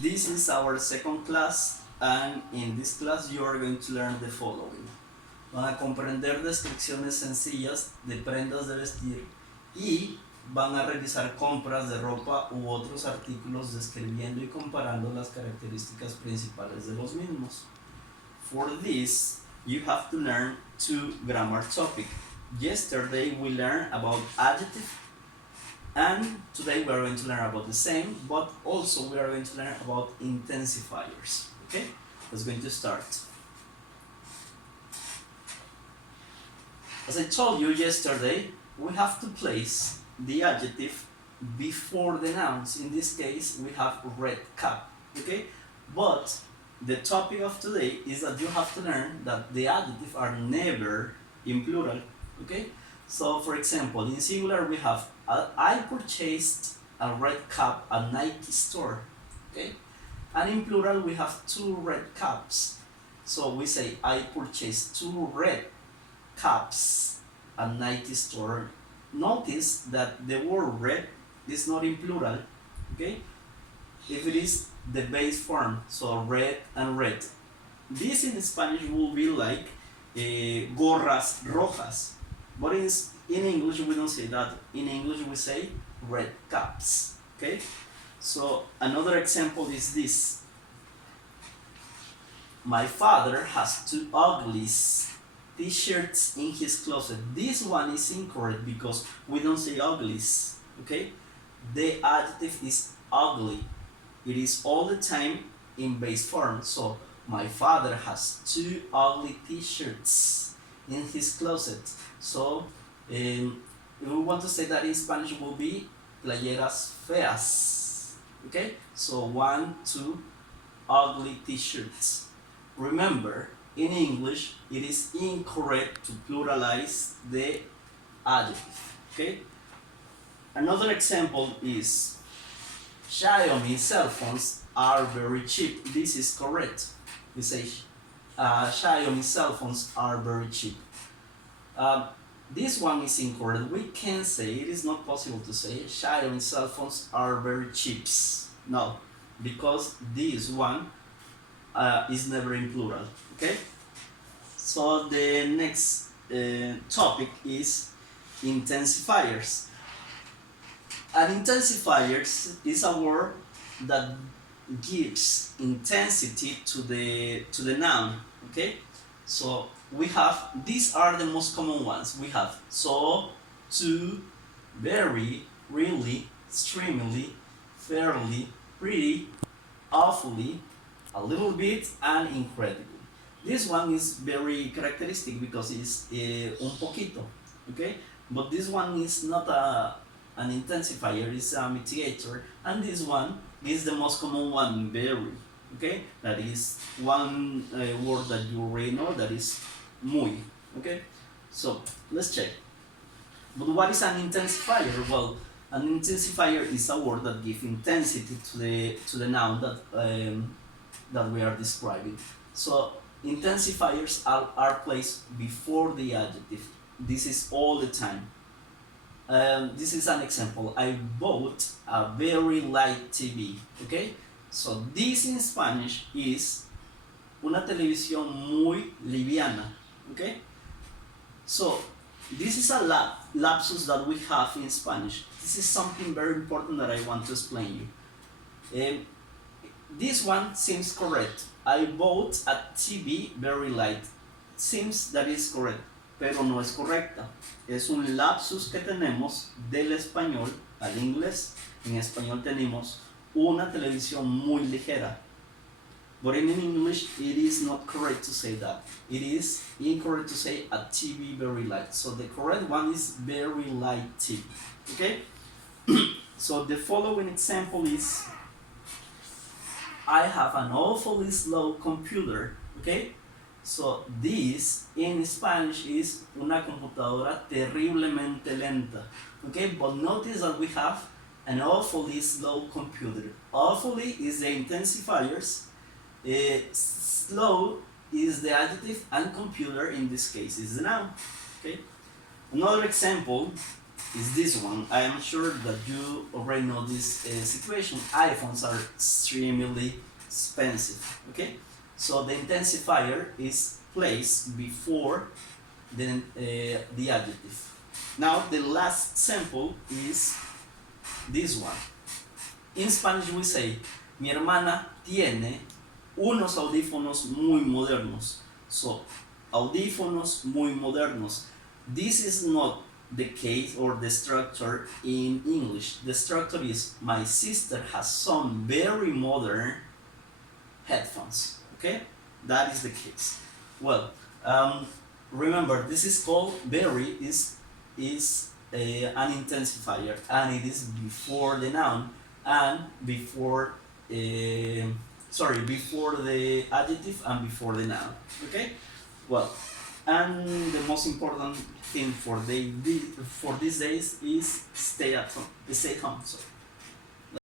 This is our second class, and in this class you are going to learn the following. Van a comprender descripciones sencillas de prendas de vestir y van a realizar compras de ropa u otros artículos describiendo y comparando las características principales de los mismos. For this, you have to learn two grammar topics. Yesterday we learned about adjective, and today we are going to learn about the same, but also we are going to learn about intensifiers. Okay, let's going to start. As I told you yesterday, we have to place the adjective before the nouns. In this case, we have red cap. Okay, but the topic of today is that you have to learn that the adjectives are never in plural. Okay, so for example, in singular we have I purchased a red cap at Nike store. Okay, and in plural we have two red caps. So we say I purchased two red caps at Nike store. Notice that the word red is not in plural. Okay, if it is the base form, so red and red. This in Spanish will be like gorras rojas, but in English we don't say that. In English we say red caps. Okay, so another example is this. My father has two ugly t-shirts in his closet. This one is incorrect because we don't say uglies. Okay, the adjective is ugly. It is all the time in base form. So my father has two ugly t-shirts in his closet. So if we want to say that in Spanish, it will be playeras feas. Okay, so one, two ugly t-shirts. Remember, in English, it is incorrect to pluralize the adjective. Okay, another example is Xiaomi cell phones are very cheap. This is correct. We say Xiaomi cell phones are very cheap. This one is incorrect. We can say, it is not possible to say Xiaomi cell phones are very cheap. No, because this one is never in plural. Okay? So the next topic is intensifiers. An intensifiers is a word that gives intensity to the noun. Okay, so we have, these are the most common ones. We have so, to, very, really, extremely, fairly, pretty, awfully, a little bit, and incredibly. This one is very characteristic because it's un poquito. Okay, but this one is not an intensifier, is a mitigator, and this one is the most common one, very. Okay, that is one word that you already know, that is muy. Okay, so let's check. But what is an intensifier? Well, an intensifier is a word that gives intensity to the noun that we are describing. So intensifiers are placed before the adjective. This is all the time. This is an example. I bought a very light TV. Okay, so this in Spanish is una televisión muy liviana. Okay, so this is a lapsus that we have in Spanish. This is something very important that I want to explain you. This one seems correct. I bought a TV very light. Seems that is correct, pero no es correcta. Es un lapsus que tenemos del español al inglés. En español tenemos una televisión muy ligera. But in English, it is not correct to say that. It is incorrect to say a TV very light. So the correct one is very light TV. Okay? So the following example is I have an awfully slow computer. Okay? So this in Spanish is una computadora terriblemente lenta. Okay, but notice that we have an awfully slow computer. Awfully is the intensifiers. Slow is the adjective, and computer in this case is the noun. Okay. Another example is this one. I am sure that you already know this situation. iPhones are extremely expensive. Okay, so the intensifier is placed before the adjective. Now the last sample is this one. In Spanish we say, mi hermana tiene unos audífonos muy modernos. So, audífonos muy modernos. This is not the case or the structure in English. The structure is, my sister has some very modern headphones. Okay? That is the case. Well, remember, this is called very is an intensifier, and it is before the noun and before before the adjective and before the noun. Okay, well, and the most important thing for these days is stay at home. Stay home. Sorry.